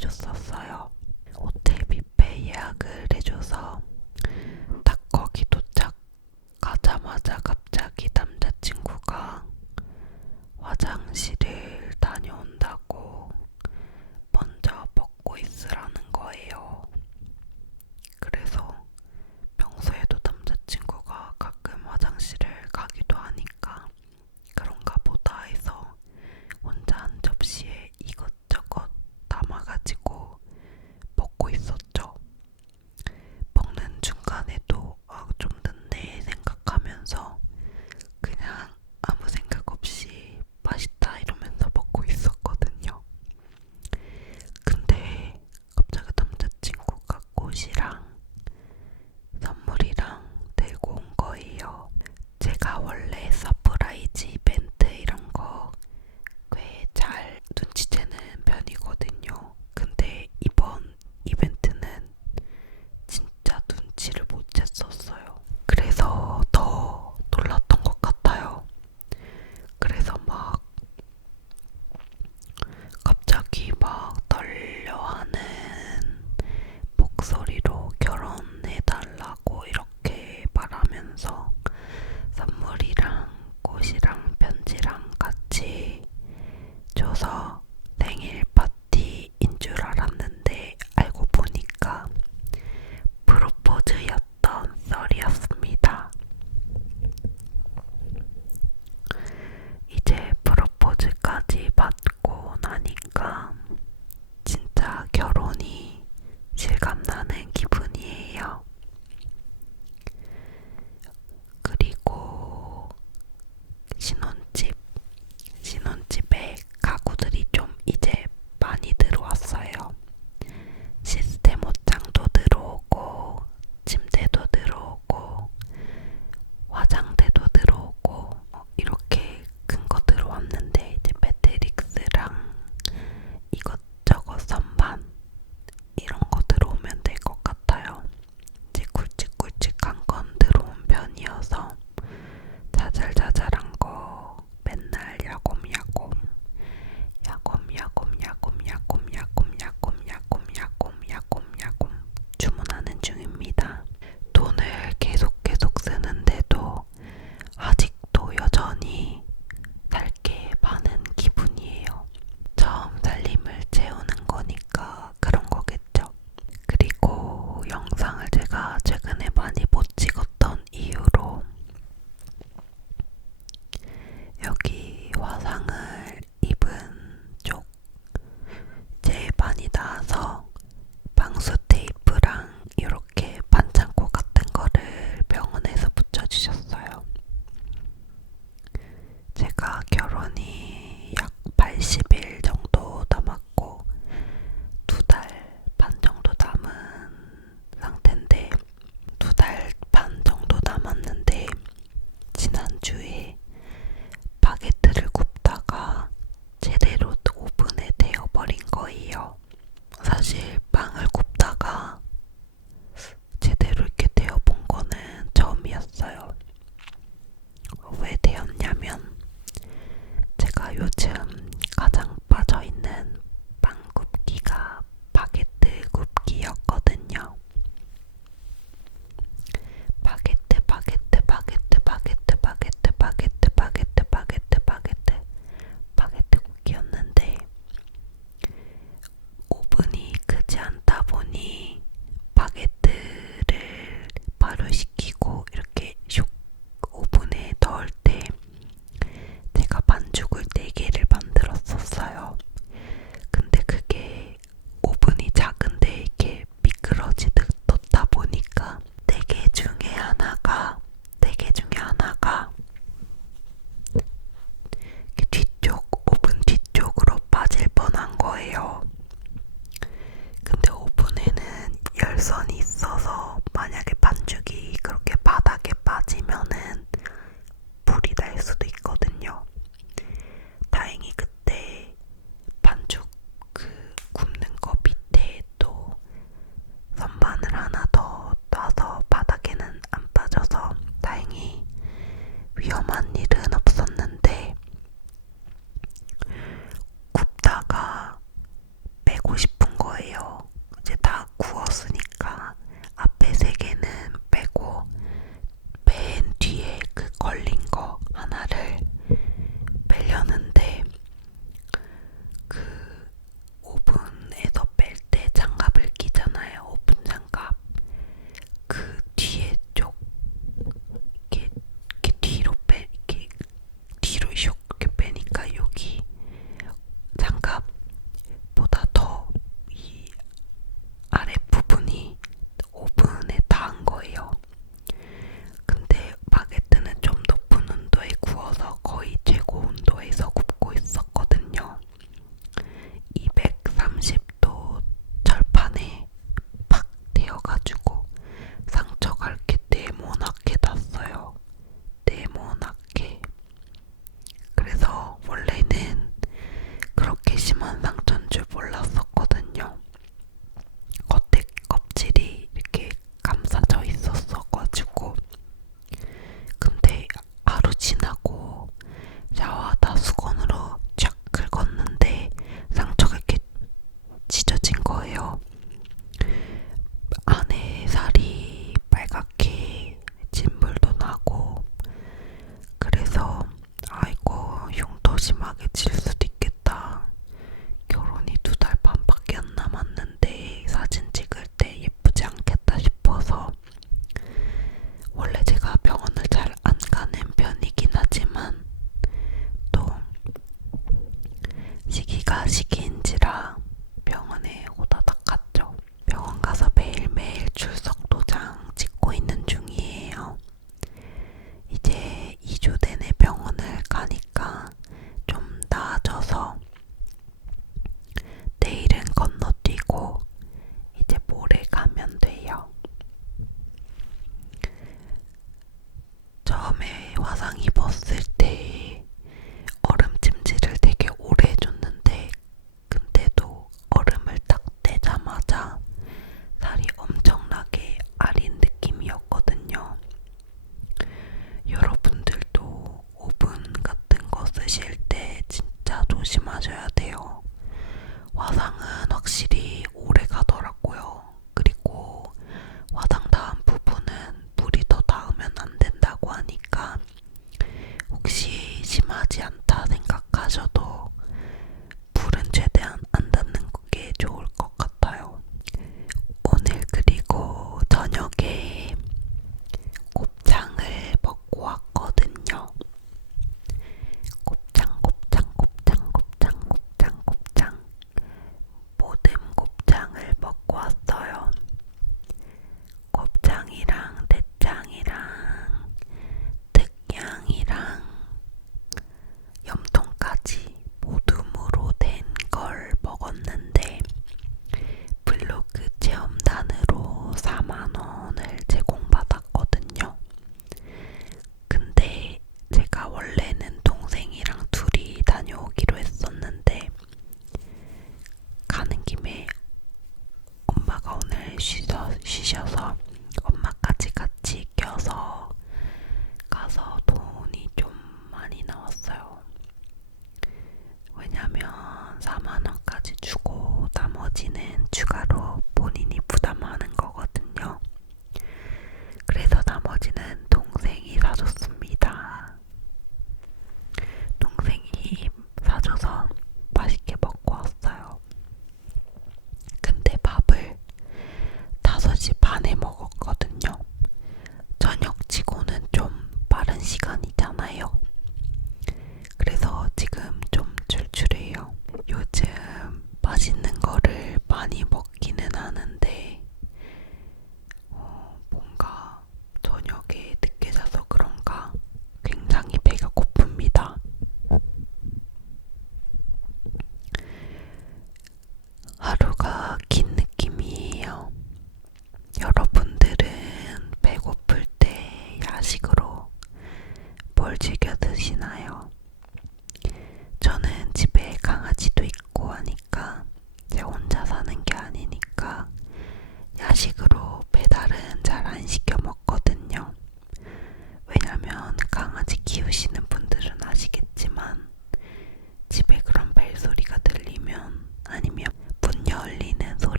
해줬었어요. 호텔 뷔페 예약을 해줘서 딱 거기 도착하자마자 갑자기 남자친구가 화장실을 다녀온다. 옷이랑 편지랑 같이 줘서 생일 말인 거예요. 사실 위험한 일은